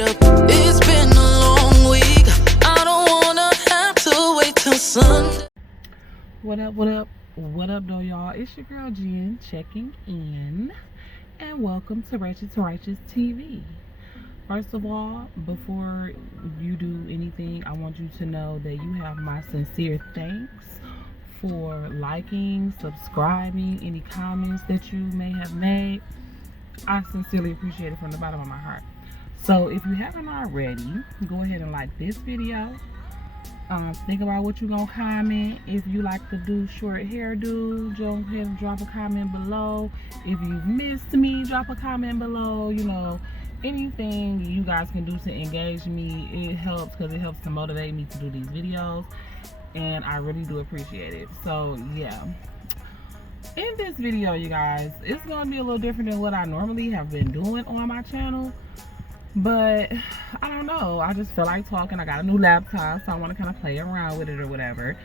up. It's been a long week. I don't wanna have to wait till Sunday. What up, though, y'all? It's your girl, Gina, checking in. And welcome to Righteous TV. First of all, before you do anything, I want you to know that you have my sincere thanks for liking, subscribing, any comments that you may have made. I sincerely appreciate it from the bottom of my heart. So if you haven't already, go ahead and like this video. Think about what you're gonna comment. If you like to do short hairdo, go ahead and drop a comment below. If you've missed me, drop a comment below. You know, anything you guys can do to engage me, it helps, because it helps to motivate me to do these videos, and I really do appreciate it. So yeah, in this video, you guys, it's gonna be a little different than what I normally have been doing on my channel. But I don't know, I just feel like talking. I got a new laptop, so I want to kind of play around with it or whatever.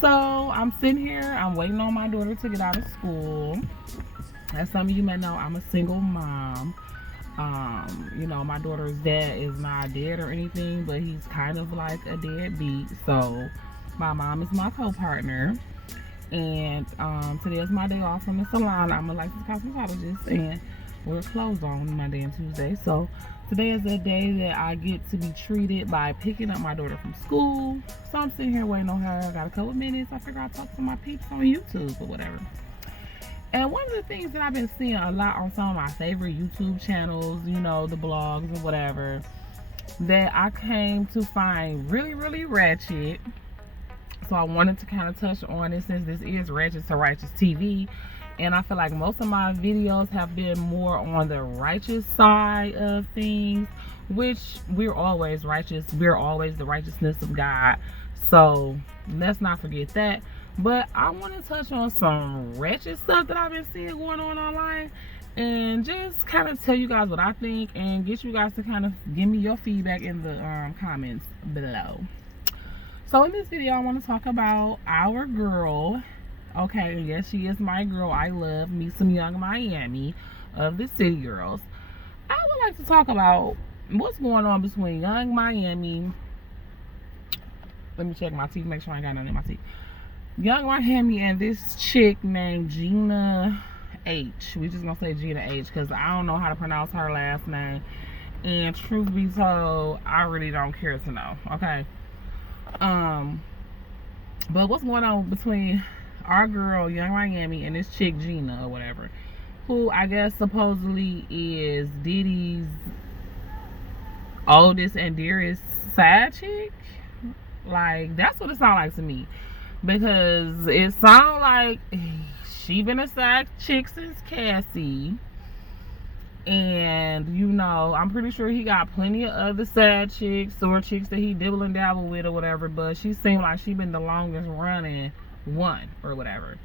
So I'm sitting here, I'm waiting on my daughter to get out of school. As some of you may know, I'm a single mom. You know, my daughter's dad is not dead or anything, but he's kind of like a deadbeat. So my mom is my co-partner, and today is my day off from the salon. I'm a licensed cosmetologist, and we're closed on Monday and Tuesday. So today is the day that I get to be treated by picking up my daughter from school. So I'm sitting here waiting on her. I got a couple minutes. I figure I'll talk to my peeps on YouTube or whatever. And one of the things that I've been seeing a lot on some of my favorite YouTube channels, you know, the blogs and whatever, that I came to find really, really ratchet. So I wanted to kind of touch on it, since this is Righteous TV. And I feel like most of my videos have been more on the righteous side of things, which we're always righteous. We're always the righteousness of God. So let's not forget that. But I want to touch on some wretched stuff that I've been seeing going on online, and just kind of tell you guys what I think, and get you guys to kind of give me your feedback in the comments below. So in this video, I want to talk about our girl. Okay, yes, she is my girl. I love me some Young Miami of the City Girls. I would like to talk about what's going on between Young Miami. Let me check my teeth, make sure I ain't got nothing in my teeth. Young Miami and this chick named Gina H. We just gonna say Gina H, because I don't know how to pronounce her last name. And truth be told, I really don't care to know. Okay. But what's going on between our girl Young Miami and this chick Gina or whatever, who I guess supposedly is Diddy's oldest and dearest side chick? Like, that's what it sounds like to me, because it sounds like she been a side chick since Cassie, and you know, I'm pretty sure he got plenty of other side chicks or chicks that he dibble and dabble with or whatever, but she seemed like she been the longest running one or whatever.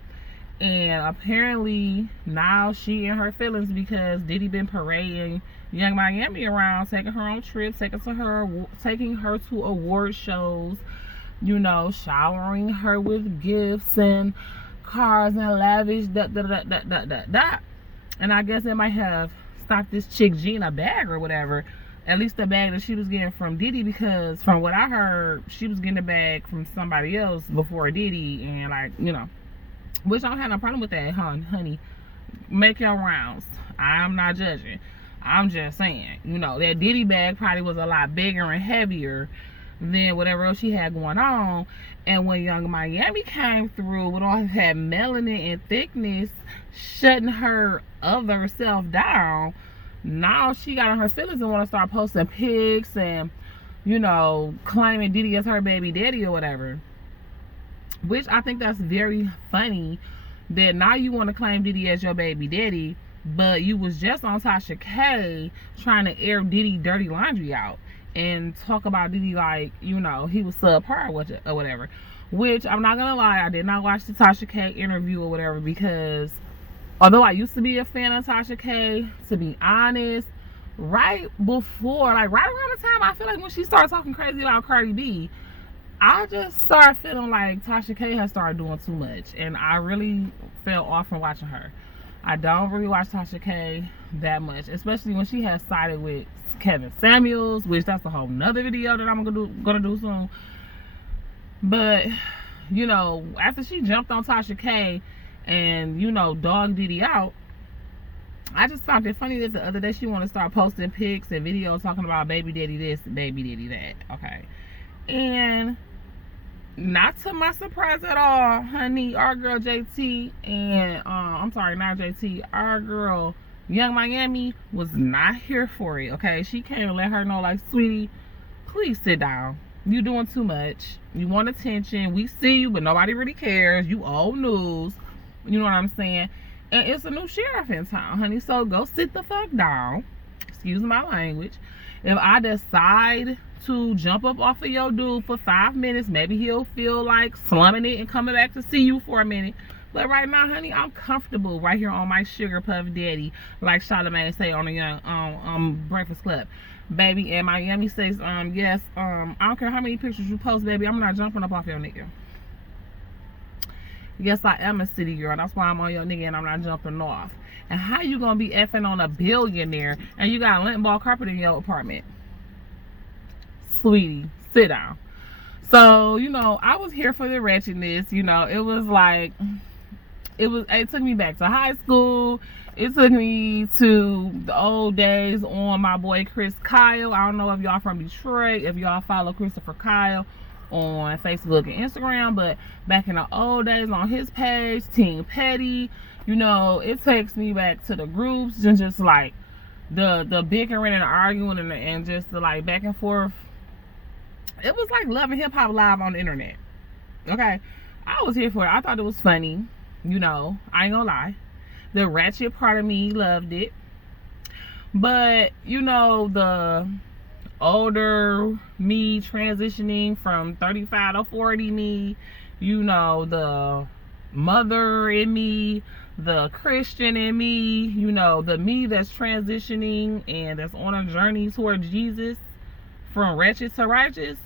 And apparently now she in her feelings because Diddy been parading Young Miami around, taking her on trips, taking her to award shows, you know, showering her with gifts and cars and lavish that. And I guess it might have stopped this chick Gina bag or whatever, at least the bag that she was getting from Diddy, because from what I heard, she was getting a bag from somebody else before Diddy. And like, you know, which I don't have no problem with that, honey. Make your rounds. I'm not judging. I'm just saying, you know, that Diddy bag probably was a lot bigger and heavier than whatever else she had going on. And when Young Miami came through with all that melanin and thickness, shutting her other self down, now she got in her feelings and want to start posting pics and, you know, claiming Diddy as her baby daddy or whatever. Which I think that's very funny, that now you want to claim Diddy as your baby daddy, but you was just on Tasha K trying to air Diddy dirty laundry out and talk about Diddy like, you know, he was subpar or whatever. Which, I'm not gonna lie, I did not watch the Tasha K interview or whatever, because although I used to be a fan of Tasha K, to be honest, right before, like right around the time, I feel like when she started talking crazy about Cardi B, I just started feeling like Tasha K has started doing too much, and I really fell off from watching her. I don't really watch Tasha K that much, especially when she has sided with Kevin Samuels, which that's a whole nother video that I'm gonna do soon. But you know, after she jumped on Tasha K and, you know, dog Diddy out, I just found it funny that the other day she wanted to start posting pics and videos talking about baby daddy this, baby daddy that. Okay. And not to my surprise at all, honey, our girl JT and I'm sorry, not JT, our girl Young Miami was not here for it. Okay, she came and let her know, like, sweetie, please sit down. You doing too much. You want attention. We see you, but nobody really cares. You old news. You know what I'm saying? And it's a new sheriff in town, honey. So go sit the fuck down. Excuse my language. If I decide to jump up off of your dude for 5 minutes, maybe he'll feel like slumming it and coming back to see you for a minute. But right now, honey, I'm comfortable right here on my sugar puff daddy, like Charlamagne say on the young Breakfast Club. Baby, and Miami says, yes, I don't care how many pictures you post, baby, I'm not jumping up off your nigga. Yes, I am a city girl. That's why I'm on your nigga and I'm not jumping off. And how you gonna be effing on a billionaire and you got lint ball carpet in your apartment? Sweetie, sit down. So, you know, I was here for the wretchedness. You know, it was like, it took me back to high school. It took me to the old days on my boy Chris Kyle. I don't know if y'all from Detroit, if y'all follow Christopher Kyle on Facebook and Instagram, but back in the old days on his page, Team Petty, you know, it takes me back to the groups and just like the bickering and arguing and just the like back and forth. It was like Love and Hip Hop live on the internet. Okay, I was here for it. I thought it was funny. You know, I ain't gonna lie. The ratchet part of me loved it. But, you know, the older me transitioning from 35 to 40 me, you know, the mother in me, the Christian in me, you know, the me that's transitioning and that's on a journey toward Jesus from wretched to righteous,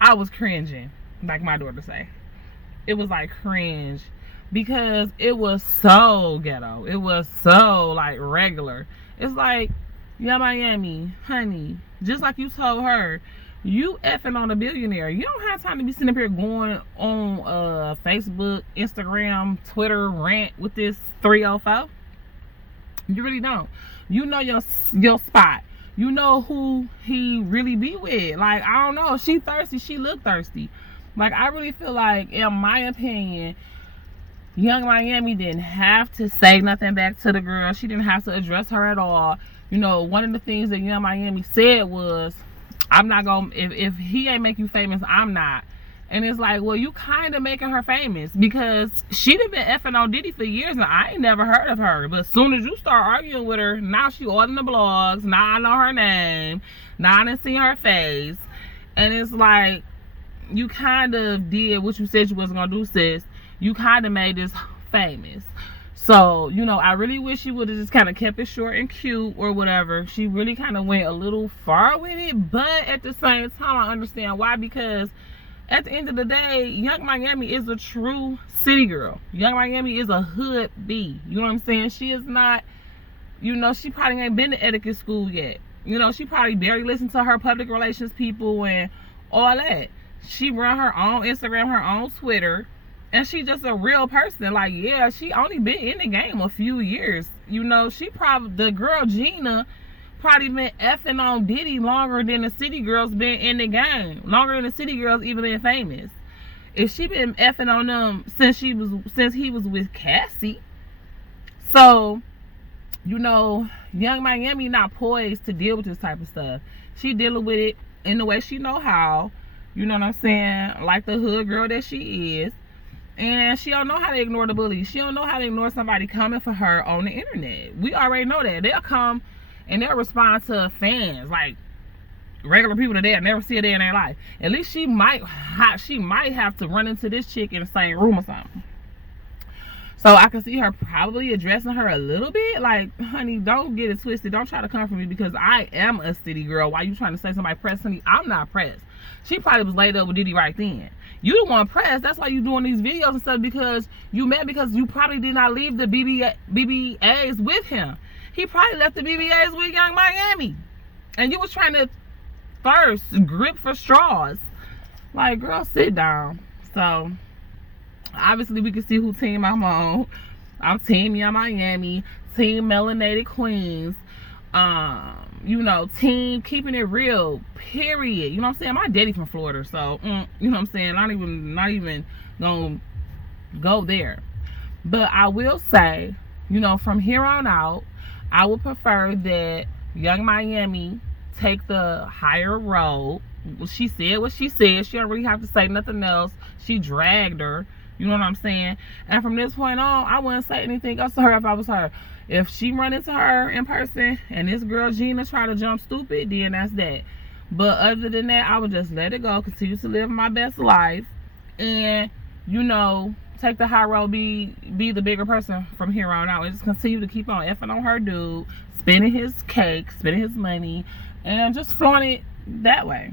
I was cringing, like my daughter say. It was like cringe because it was so ghetto. It was so like regular. It's like, yeah, Miami, honey, just like you told her, you effing on a billionaire. You don't have time to be sitting up here going on Facebook, Instagram, Twitter rant with this 304. You really don't. You know your spot. You know who he really be with. Like, I don't know. She thirsty. She look thirsty. Like, I really feel like, in my opinion, Young Miami didn't have to say nothing back to the girl. She didn't have to address her at all. You know, one of the things that Young Miami said was, I'm not gonna, if he ain't make you famous, I'm not. And it's like, well, you kind of making her famous because she done been effing on Diddy for years and I ain't never heard of her. But as soon as you start arguing with her, now she all in the blogs. Now I know her name. Now I done seen her face. And it's like, you kind of did what you said you wasn't gonna do, sis. You kind of made this famous. So, you know, I really wish she would have just kind of kept it short and cute or whatever. She really kind of went a little far with it, but at the same time, I understand why, because at the end of the day, Young Miami is a true city girl. Young Miami is a hood bee. You know what I'm saying? She is not, you know, she probably ain't been to etiquette school yet. You know, she probably barely listened to her public relations people and all that. She run her own Instagram, her own Twitter, and she just a real person. Like, yeah, she only been in the game a few years. You know, she probably, the girl Gina, probably been effing on Diddy longer than the city girls been in the game. Longer than the city girls even been famous. If she been effing on them since he was with Cassie. So, you know, Young Miami not poised to deal with this type of stuff. She dealing with it in the way she know how. You know what I'm saying? Like the hood girl that she is. And she don't know how to ignore the bullies. She don't know how to ignore somebody coming for her on the internet. We already know that. They'll come and they'll respond to fans, like regular people that they'll never see a day in their life. At least she might have to run into this chick in the same room or something. So I can see her probably addressing her a little bit. Like, honey, don't get it twisted. Don't try to come for me because I am a city girl. Why you trying to say somebody pressed me? I'm not pressed. She probably was laid up with Diddy right then. You the one pressed. That's why you doing these videos and stuff, because you mad because you probably did not leave the BBAs with him. He probably left the BBAs with Young Miami. And you was trying to first grip for straws. Like, girl, sit down. So obviously we can see who team I'm on. I'm team Young Miami, team Melanated Queens, you know, team keeping it real, period. You know what I'm saying? My daddy from Florida, so you know what I'm saying? Not even gonna go there. But I will say, you know, from here on out, I would prefer that Young Miami take the higher road. She said what she said. She don't really have to say nothing else. She dragged her. You know what I'm saying? And from this point on, I wouldn't say anything else to her if I was her. If she run into her in person and this girl Gina try to jump stupid, then that's that. But other than that, I would just let it go, continue to live my best life, and, you know, take the high road, be the bigger person from here on out, and just continue to keep on effing on her dude, spending his cake, spending his money, and just flaunt it that way.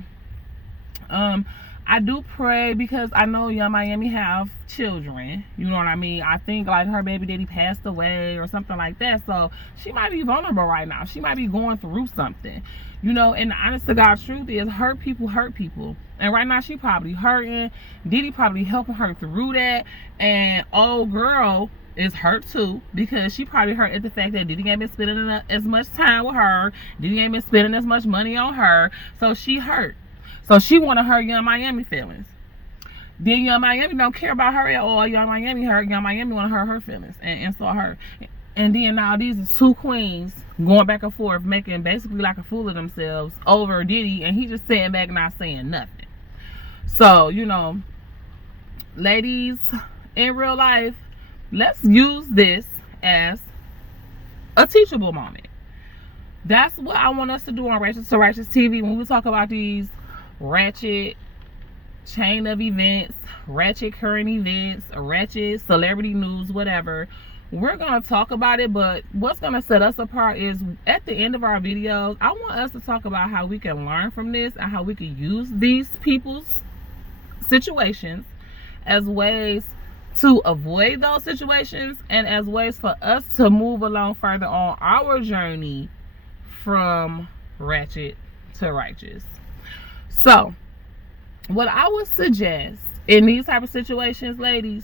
I do pray, because I know Young Miami have children. You know what I mean? I think like her baby daddy passed away or something like that. So she might be vulnerable right now. She might be going through something. You know, and the honest to God truth is, hurt people hurt people. And right now she probably hurting. Diddy probably helping her through that. And old girl is hurt too, because she probably hurt at the fact that Diddy ain't been spending as much time with her. Diddy ain't been spending as much money on her. So she hurt. So she want to hurt Young Miami feelings. Then Young Miami don't care about her at all. Young Miami hurt. Young Miami want to hurt her feelings and insult her. And then now these are two queens going back and forth, making basically like a fool of themselves over Diddy, and he just sitting back not saying nothing. So, you know, ladies, in real life, let's use this as a teachable moment. That's what I want us to do on Righteous to Righteous TV when we talk about these ratchet chain of events, ratchet current events, ratchet celebrity news, whatever. We're going to talk about it, but what's going to set us apart is at the end of our videos, I want us to talk about how we can learn from this and how we can use these people's situations as ways to avoid those situations, and as ways for us to move along further on our journey from ratchet to righteous. So, what I would suggest in these type of situations, ladies,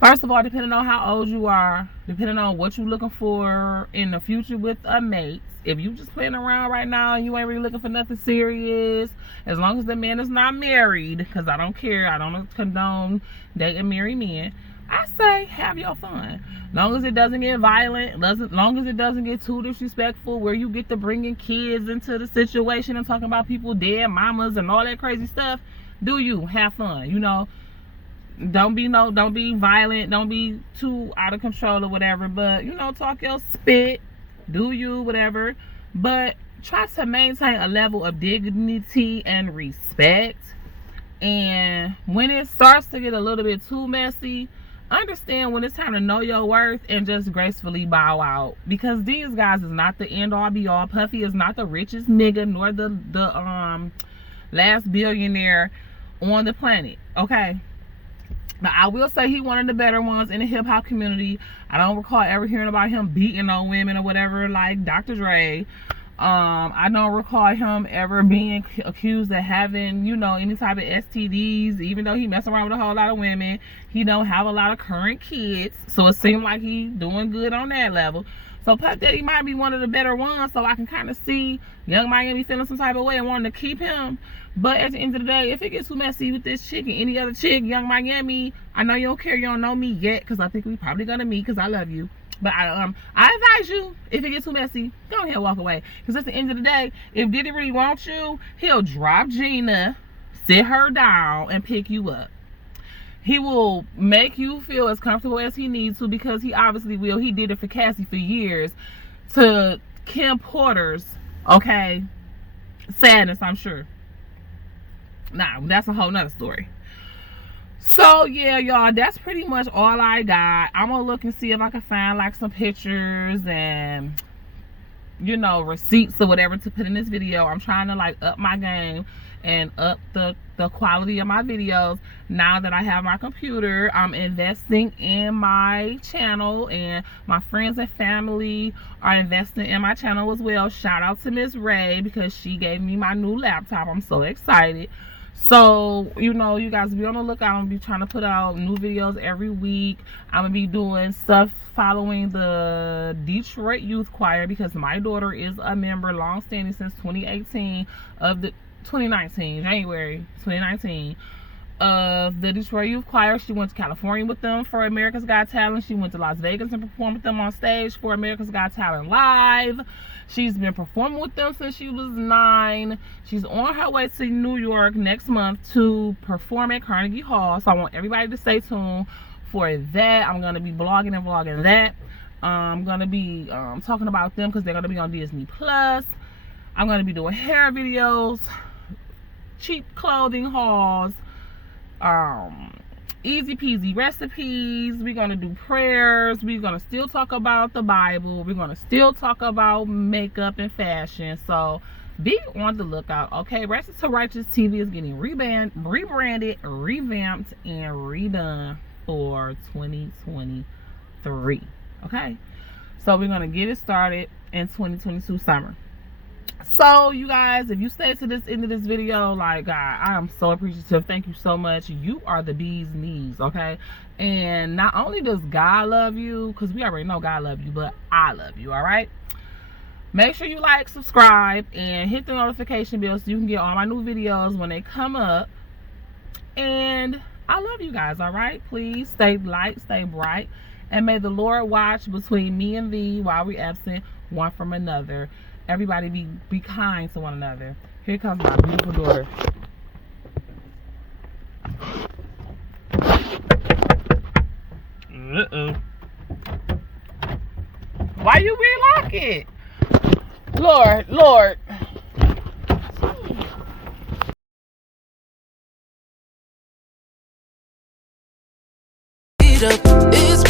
first of all, depending on how old you are, depending on what you're looking for in the future with a mate, if you just playing around right now and you ain't really looking for nothing serious, as long as the man is not married, because I don't care, I don't condone dating married men, I say have your fun. Long as it doesn't get violent, long as it doesn't get too disrespectful, where you get to bringing kids into the situation and talking about people dead mamas and all that crazy stuff, do you have fun? You know, don't be violent, don't be too out of control or whatever, but, you know, talk your spit, do you, whatever, but try to maintain a level of dignity and respect. And when it starts to get a little bit too messy, understand when it's time to know your worth and just gracefully bow out, because these guys is not the end all be all. Puffy is not the richest nigga nor the last billionaire on the planet, okay? Now, I will say he one of the better ones in the hip-hop community. I don't recall ever hearing about him beating on women or whatever like Dr. Dre. I don't recall him ever being accused of having, you know, any type of STDs, even though he mess around with a whole lot of women. He don't have a lot of current kids, so it seemed like he doing good on that level. So Puff Daddy might be one of the better ones, so I can kind of see Young Miami feeling some type of way and wanting to keep him. But at the end of the day, if it gets too messy with this chick and any other chick, Young Miami, I know you don't care, you don't know me yet, because I think we probably gonna meet, because I love you. But I advise you, if it gets too messy, go ahead and walk away. Because at the end of the day, if Diddy really wants you, he'll drop Gina, sit her down, and pick you up. He will make you feel as comfortable as he needs to, because he obviously will. He did it for Cassie for years, to Kim Porter's, okay, sadness, I'm sure. Now, that's a whole nother story. So yeah, y'all, that's pretty much all I got. I'm gonna look and see if I can find like some pictures and receipts or whatever to put in this video. I'm trying to like up my game and up the quality of my videos. Now that I have my computer, I'm investing in my channel, and my friends and family are investing in my channel as well. Shout out to Miss Ray because she gave me my new laptop. I'm so excited. So, you guys be on the lookout. I'm gonna be trying to put out new videos every week. I'm gonna be doing stuff following the Detroit Youth Choir because my daughter is a member, long standing since 2018 of the 2019, January 2019, of the Detroit Youth Choir. She went to California with them for America's Got Talent. She went to Las Vegas and performed with them on stage for America's Got Talent Live. She's been performing with them since she was 9. She's on her way to New York next month to perform at Carnegie Hall. So I want everybody to stay tuned for that. I'm going to be blogging and vlogging that. I'm going to be talking about them because they're going to be on Disney Plus. I'm going to be doing hair videos, cheap clothing hauls, easy peasy recipes. We're going to do prayers. We're going to still talk about the Bible. We're going to still talk about makeup and fashion. So be on the lookout, okay? Ratchet to Righteous TV is getting rebranded, revamped, and redone for 2023, okay? So we're going to get it started in 2022 summer. So you guys, if you stay to this end of this video, like, God, I am so appreciative. Thank you so much. You are the bee's knees, okay? And not only does God love you, because we already know God love you, but I love you, all right? Make sure you like, subscribe, and hit the notification bell so you can get all my new videos when they come up. And I love you guys, all right? Please stay light, stay bright, and may the Lord watch between me and thee while we absent one from another. Everybody be kind to one another. Here comes my beautiful daughter. Why you relock it? Lord. It's